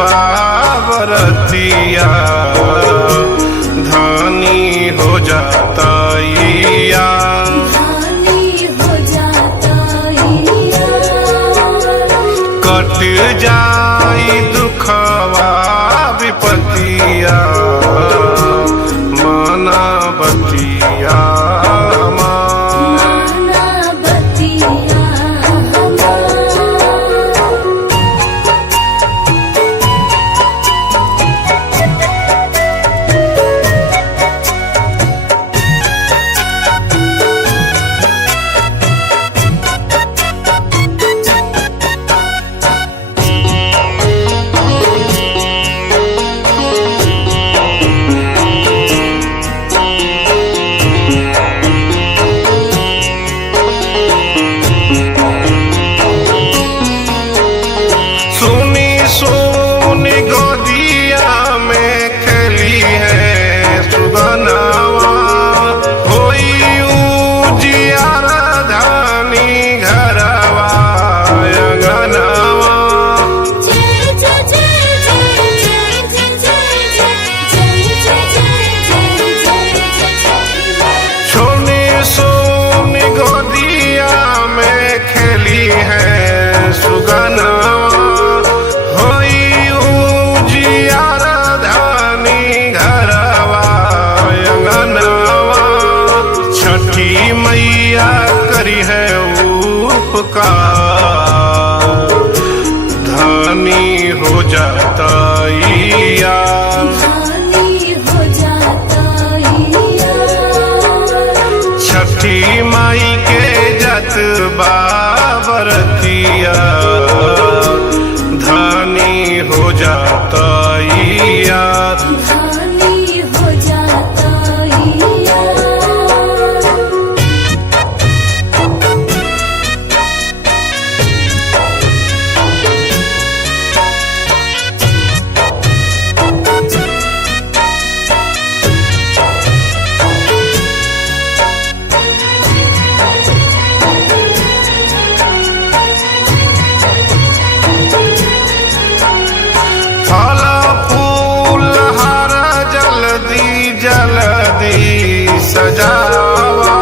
बाबरतिया धानी हो जाता कट जाई दुखवा विपतिया माना बतिया मैया करी है उपकार धानी हो जाता छठी माई के जत बाबरतिया धानी हो जाता सजावा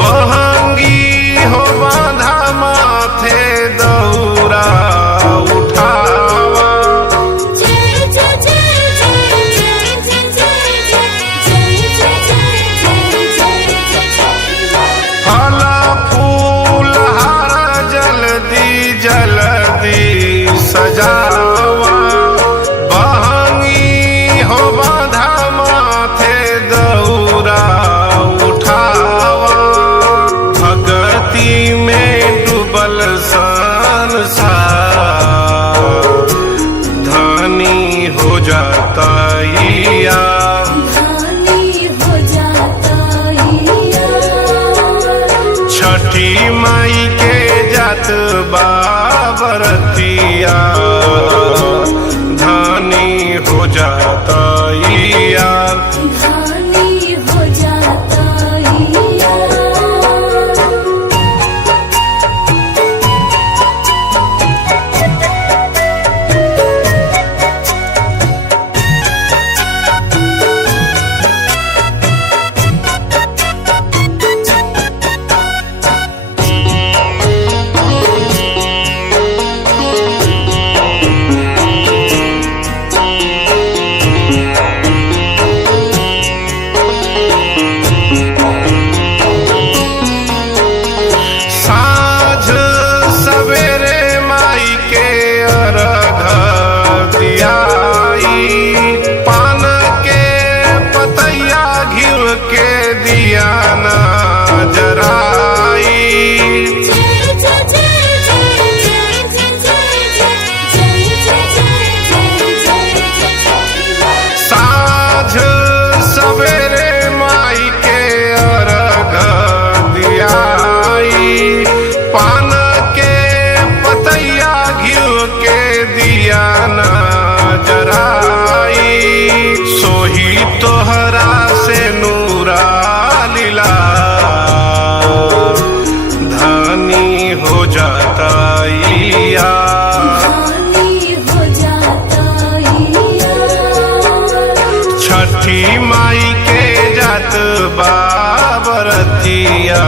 बहंगी हो बांधा माथे दौरा उठावा फला फूल हारा जल्दी जल्दी सजावा बहंगी हो बांधा माथे दौरा उठावा भगती में डूबल संसार धानी हो जाता छठी माई के जात बाबरतिया धानी हो जाता हो जाता छठी माई के जात बाबरथिया।